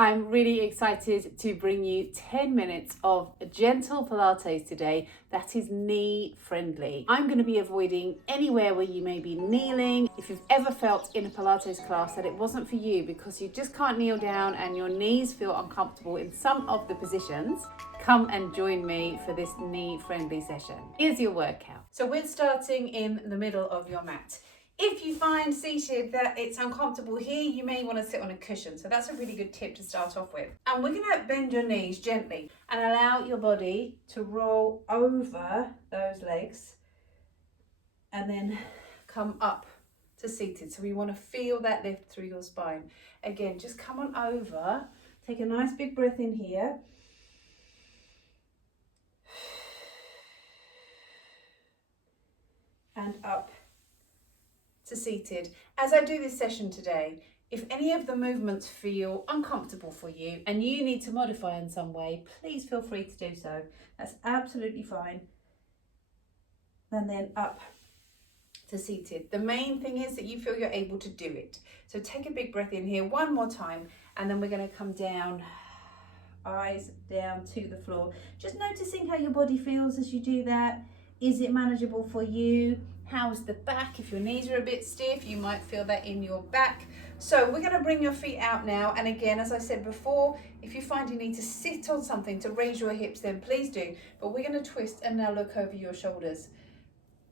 I'm really excited to bring you 10 minutes of gentle Pilates today that is knee friendly. I'm going to be avoiding anywhere where you may be kneeling. If you've ever felt in a Pilates class that it wasn't for you because you just can't kneel down and your knees feel uncomfortable in some of the positions, come and join me for this knee friendly session. Here's your workout. So we're starting in the middle of your mat. If you find seated that it's uncomfortable here, you may want to sit on a cushion. So that's a really good tip to start off with. And we're going to bend your knees gently and allow your body to roll over those legs and then come up to seated. So we want to feel that lift through your spine. Again, just come on over. Take a nice big breath in here. And up to seated. As I do this session today, if any of the movements feel uncomfortable for you and you need to modify in some way, please feel free to do so. That's absolutely fine. And then up to seated. The main thing is that you feel you're able to do it. So take a big breath in here one more time, and then we're going to come down, eyes down to the floor. Just noticing how your body feels as you do that. Is it manageable for you? How's the back? If your knees are a bit stiff, you might feel that in your back. So we're going to bring your feet out now. And again, as I said before, if you find you need to sit on something to raise your hips, then please do. But we're going to twist and now look over your shoulders.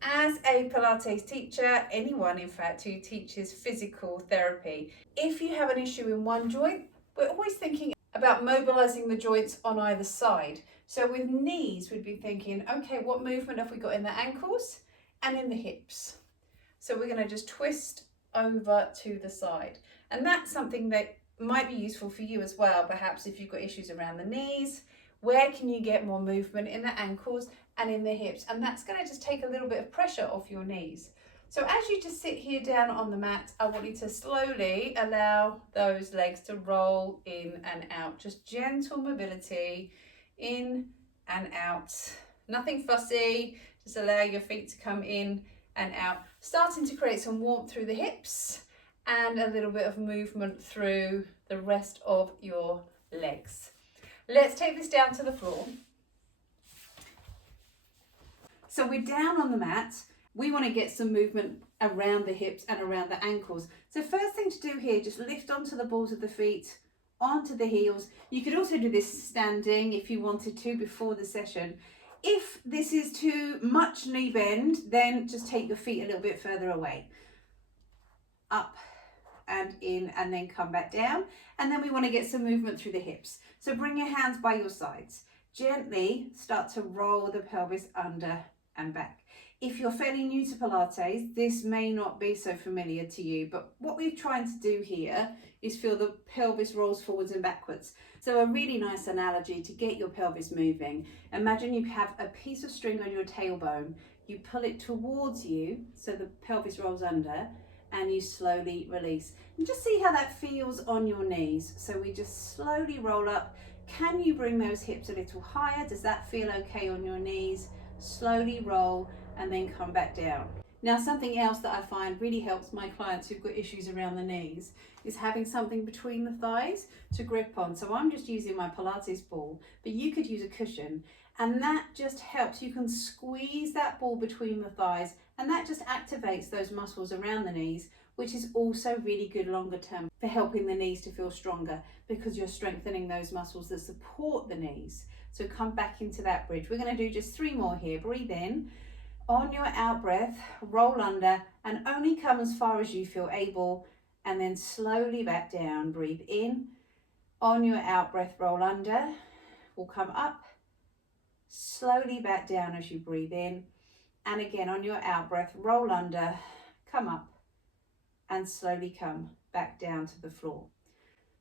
As a Pilates teacher, anyone in fact who teaches physical therapy, if you have an issue in one joint, we're always thinking about mobilizing the joints on either side. So with knees, we'd be thinking, okay, what movement have we got in the ankles and in the hips? So we're going to just twist over to the side. And that's something that might be useful for you as well. Perhaps if you've got issues around the knees, where can you get more movement in the ankles and in the hips? And that's going to just take a little bit of pressure off your knees. So as you just sit here down on the mat, I want you to slowly allow those legs to roll in and out. Just gentle mobility in and out. Nothing fussy, just allow your feet to come in and out. Starting to create some warmth through the hips and a little bit of movement through the rest of your legs. Let's take this down to the floor. So we're down on the mat. We want to get some movement around the hips and around the ankles. So first thing to do here, just lift onto the balls of the feet, onto the heels. You could also do this standing if you wanted to before the session. If this is too much knee bend, then just take your feet a little bit further away. Up and in, and then come back down. And then we want to get some movement through the hips. So bring your hands by your sides. Gently start to roll the pelvis under and back. If you're fairly new to Pilates, this may not be so familiar to you, but what we're trying to do here is feel the pelvis rolls forwards and backwards. So a really nice analogy to get your pelvis moving. Imagine you have a piece of string on your tailbone. You pull it towards you so the pelvis rolls under, and you slowly release. And just see how that feels on your knees. So we just slowly roll up. Can you bring those hips a little higher? Does that feel okay on your knees? Slowly roll and then come back down. Now, something else that I find really helps my clients who've got issues around the knees is having something between the thighs to grip on. So I'm just using my Pilates ball, but you could use a cushion, and that just helps. You can squeeze that ball between the thighs, and that just activates those muscles around the knees, which is also really good longer term for helping the knees to feel stronger because you're strengthening those muscles that support the knees. So come back into that bridge. We're going to do just 3 more here. Breathe in. On your out breath, roll under and only come as far as you feel able, and then slowly back down. Breathe in. On your out breath, roll under. We'll come up. Slowly back down as you breathe in. And again, on your out breath, roll under, come up, and slowly come back down to the floor.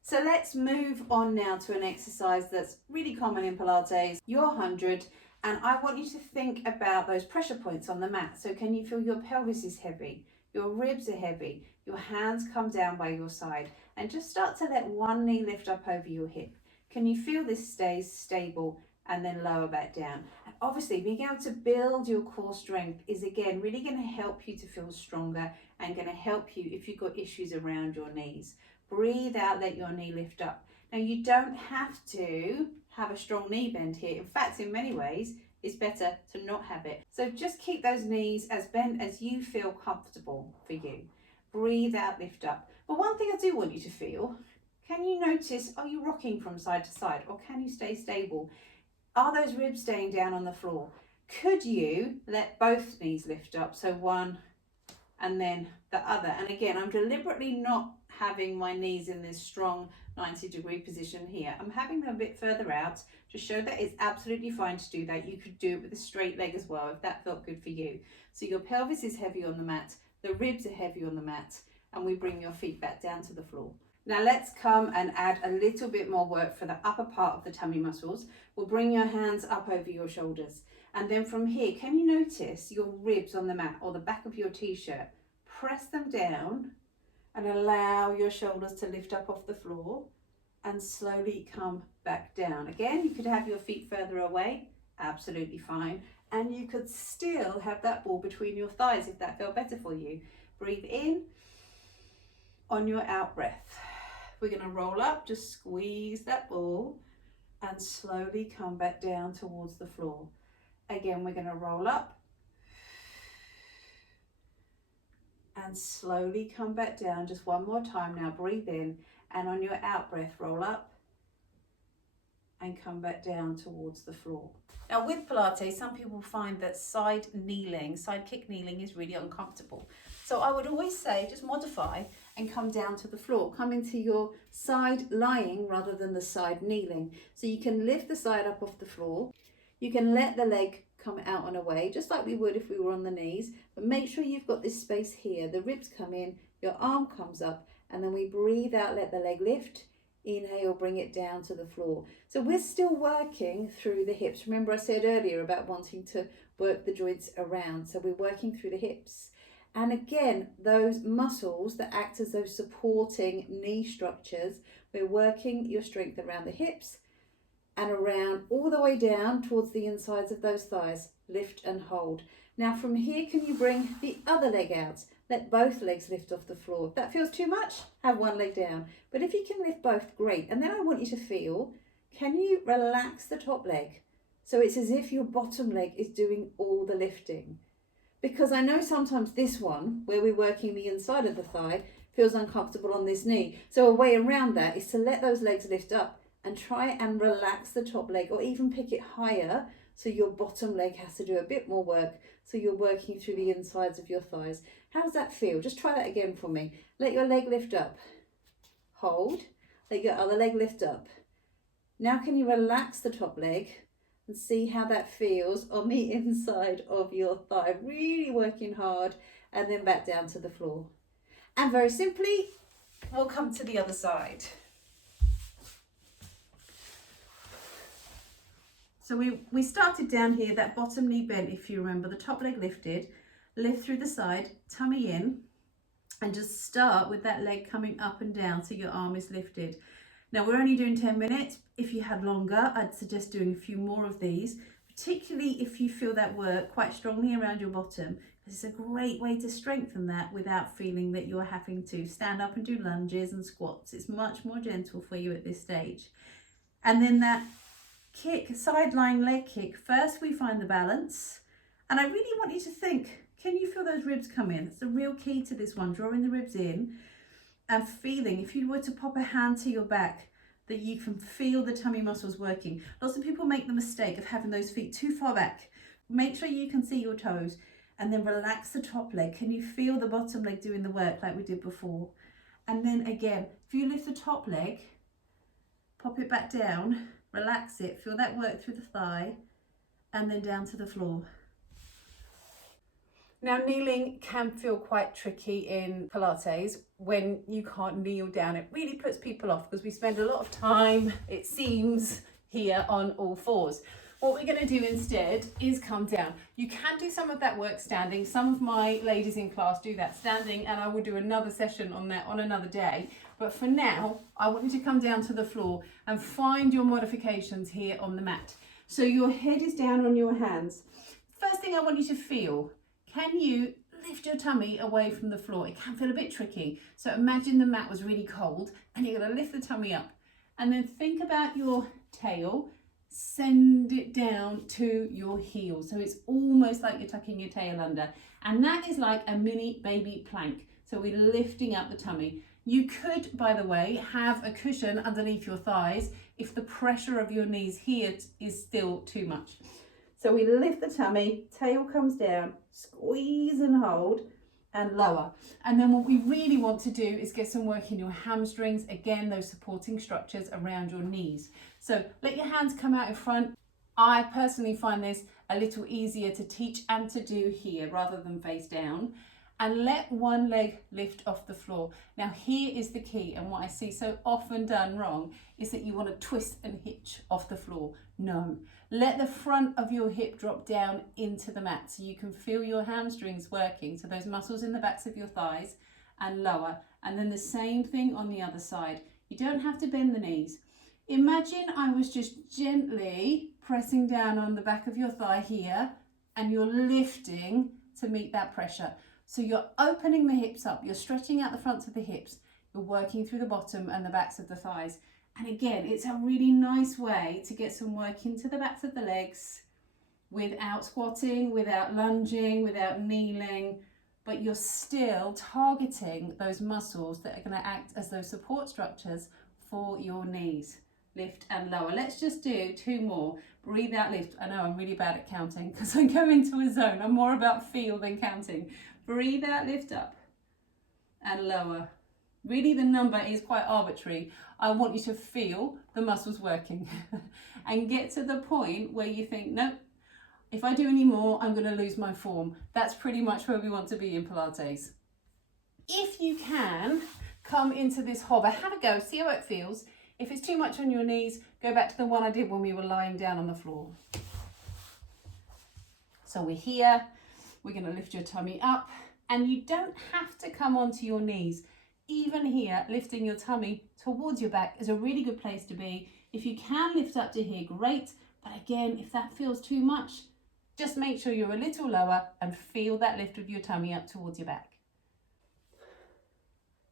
So let's move on now to an exercise that's really common in Pilates, your 100. And I want you to think about those pressure points on the mat. So can you feel your pelvis is heavy, your ribs are heavy, your hands come down by your side, and just start to let one knee lift up over your hip. Can you feel this stays stable and then lower back down? And obviously being able to build your core strength is again really going to help you to feel stronger and going to help you if you've got issues around your knees. Breathe out, let your knee lift up. Now you don't have to have a strong knee bend here. In fact, in many ways, it's better to not have it. So just keep those knees as bent as you feel comfortable for you. Breathe out, lift up. But one thing I do want you to feel, can you notice, are you rocking from side to side, or can you stay stable? Are those ribs staying down on the floor? Could you let both knees lift up? So one and then the other. And again, I'm deliberately not having my knees in this strong 90-degree position here. I'm having them a bit further out to show that it's absolutely fine to do that. You could do it with a straight leg as well if that felt good for you. So your pelvis is heavy on the mat, the ribs are heavy on the mat, and we bring your feet back down to the floor. Now let's come and add a little bit more work for the upper part of the tummy muscles. We'll bring your hands up over your shoulders. And then from here, can you notice your ribs on the mat or the back of your t-shirt? Press them down and allow your shoulders to lift up off the floor and slowly come back down. Again, you could have your feet further away, absolutely fine. And you could still have that ball between your thighs if that felt better for you. Breathe in. On your out breath, we're going to roll up, just squeeze that ball and slowly come back down towards the floor. Again, we're going to roll up and slowly come back down. Just one more time now. Breathe in, and on your out breath, roll up and come back down towards the floor. Now with Pilates, some people find that side kick kneeling is really uncomfortable. So I would always say just modify and come down to the floor. Come into your side lying rather than the side kneeling. So you can lift the side up off the floor. You can let the leg come out and away, just like we would if we were on the knees, but make sure you've got this space here. The ribs come in, your arm comes up, and then we breathe out, let the leg lift. Inhale, bring it down to the floor. So we're still working through the hips. Remember I said earlier about wanting to work the joints around. So we're working through the hips. And again, those muscles that act as those supporting knee structures, we're working your strength around the hips and around all the way down towards the insides of those thighs. Lift and hold. Now from here, can you bring the other leg out? Let both legs lift off the floor. If that feels too much, have one leg down. But if you can lift both, great. And then I want you to feel, can you relax the top leg? So it's as if your bottom leg is doing all the lifting. Because I know sometimes this one, where we're working the inside of the thigh, feels uncomfortable on this knee. So a way around that is to let those legs lift up and try and relax the top leg, or even pick it higher so your bottom leg has to do a bit more work, so you're working through the insides of your thighs. How does that feel? Just try that again for me. Let your leg lift up. Hold. Let your other leg lift up. Now can you relax the top leg and see how that feels on the inside of your thigh? Really working hard, and then back down to the floor. And very simply, we'll come to the other side. So we started down here, that bottom knee bent, if you remember, the top leg lifted, lift through the side, tummy in, and just start with that leg coming up and down so your arm is lifted. Now we're only doing 10 minutes. If you had longer, I'd suggest doing a few more of these, particularly if you feel that work quite strongly around your bottom, because it's a great way to strengthen that without feeling that you're having to stand up and do lunges and squats. It's much more gentle for you at this stage. And then that kick, side lying leg kick, first we find the balance, and I really want you to think, can you feel those ribs come in? It's the real key to this one, drawing the ribs in and feeling, if you were to pop a hand to your back, that you can feel the tummy muscles working. Lots of people make the mistake of having those feet too far back. Make sure you can see your toes, and then relax the top leg. Can you feel the bottom leg doing the work like we did before? And then again, if you lift the top leg, pop it back down, relax it, feel that work through the thigh, and then down to the floor. Now kneeling can feel quite tricky in Pilates when you can't kneel down. It really puts people off because we spend a lot of time, it seems, here on all fours. What we're going to do instead is come down. You can do some of that work standing. Some of my ladies in class do that standing, and I will do another session on that on another day. But for now, I want you to come down to the floor and find your modifications here on the mat. So your head is down on your hands. First thing I want you to feel, can you lift your tummy away from the floor? It can feel a bit tricky. So imagine the mat was really cold and you're going to lift the tummy up And then think about your tail, send it down to your heel. So it's almost like you're tucking your tail under. And that is like a mini baby plank. So we're lifting up the tummy. You could, by the way, have a cushion underneath your thighs if the pressure of your knees here is still too much. So we lift the tummy, tail comes down, squeeze and hold, and lower. And then what we really want to do is get some work in your hamstrings, again, those supporting structures around your knees. So let your hands come out in front. I personally find this a little easier to teach and to do here rather than face down. And let one leg lift off the floor. Now here is the key, and what I see so often done wrong is that you want to twist and hitch off the floor. No, let the front of your hip drop down into the mat so you can feel your hamstrings working, so those muscles in the backs of your thighs, and lower. And then the same thing on the other side. You don't have to bend the knees. Imagine I was just gently pressing down on the back of your thigh here, and you're lifting to meet that pressure. So you're opening the hips up, you're stretching out the fronts of the hips, you're working through the bottom and the backs of the thighs. And again, it's a really nice way to get some work into the backs of the legs without squatting, without lunging, without kneeling, but you're still targeting those muscles that are going to act as those support structures for your knees. Lift and lower. Let's just do 2 more. Breathe out, lift. I know I'm really bad at counting because I go into a zone. I'm more about feel than counting. Breathe out, lift up and lower. Really, the number is quite arbitrary. I want you to feel the muscles working and get to the point where you think, nope, if I do any more, I'm going to lose my form. That's pretty much where we want to be in Pilates. If you can, come into this hover, have a go, see how it feels. If it's too much on your knees, go back to the one I did when we were lying down on the floor. So we're here, we're going to lift your tummy up, and you don't have to come onto your knees. Even here, lifting your tummy towards your back is a really good place to be. If you can lift up to here, great. But again, if that feels too much, just make sure you're a little lower and feel that lift of your tummy up towards your back.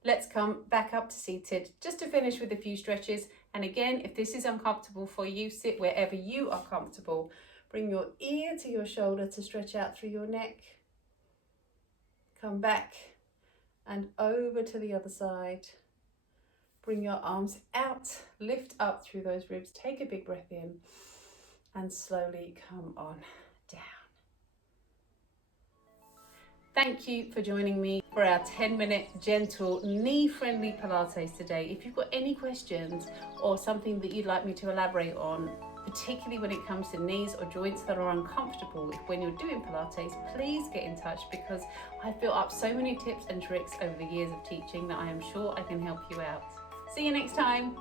Let's come back up to seated just to finish with a few stretches. And again, if this is uncomfortable for you, sit wherever you are comfortable. Bring your ear to your shoulder to stretch out through your neck. Come back and over to the other side. Bring your arms out, lift up through those ribs. Take a big breath in and slowly come on down. Thank you for joining me for our 10-minute gentle knee-friendly Pilates today. If you've got any questions or something that you'd like me to elaborate on, particularly when it comes to knees or joints that are uncomfortable when you're doing Pilates, please get in touch because I've built up so many tips and tricks over the years of teaching that I am sure I can help you out. See you next time.